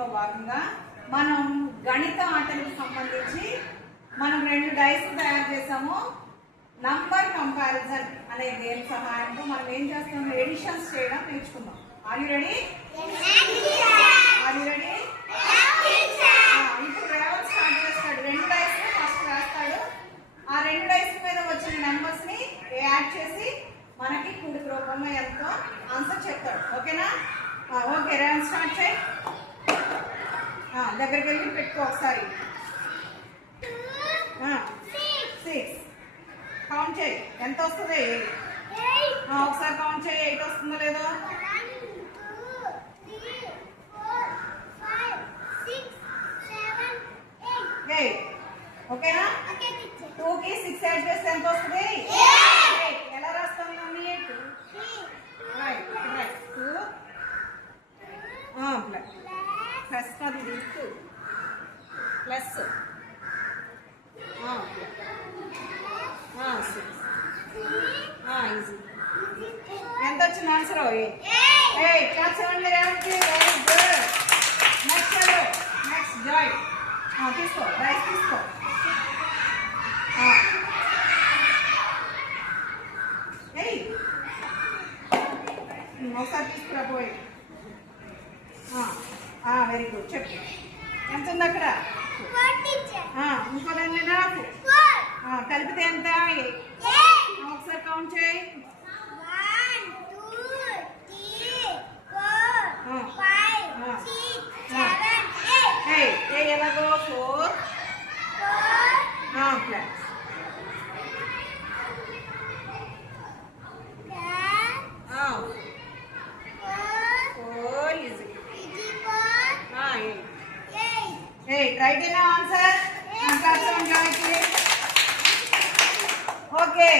లో భాగంగా మనం గణిత ఆటలకు సంబంధించి మనం 2 డైస్ తయారు చేసాము. నంబర్ కంపారిజన్ అనే గేమ్ సహాయంతో మనం ఏం చేస్తాం, ఎడిషన్స్ చేయడం నేర్చుకుందాం. Are you ready? ఇప్పుడు రేవంత్ స్టార్ట్ చేస్తాడు. 2 డైస్ ఫస్ట్ వేస్తాడు. ఆ 2 డైస్ మీద వచ్చిన నెంబర్స్ ని యాడ్ చేసి మనకి కూడిక రూపంలో ఎంతో ఆన్సర్ చెప్తాడు. ఓకేనా? ఓకే, రేవంత్ స్టార్ట్ చేయి. దగ్గరికి వెళ్ళి పెట్టుకో ఒకసారి. 6 కౌంట్ చేయి, ఎంత వస్తుంది? ఒకసారి కౌంట్ చేయి, 8 వస్తుందో లేదో. 8 ఓకేనా? 2కి 6 యాడ్ చేస్తే ఎంత వస్తుంది? 8. ఎలా రాస్తాం మమ్మీ? 2 ప్లస్ కాదు, 2 ప్లస్ 6. ఈజీ. ఎంత వచ్చింది answer? 8. Class 7 very good. Next Joy తీసుకో, రైస్ తీసుకో. ఒకసారి తీసుకురా పోయి. Very good. చెప్పు ఎంత ఉంది అక్కడ? ఇంకో దాన్ని నాకు కలిపితే ఎంత? ఒకసారి కౌంట్ చేయి. 1 2 3 4 5 6 7 8. ఎలాగో 4 plus 4 easy. 8 right in answer. Okay.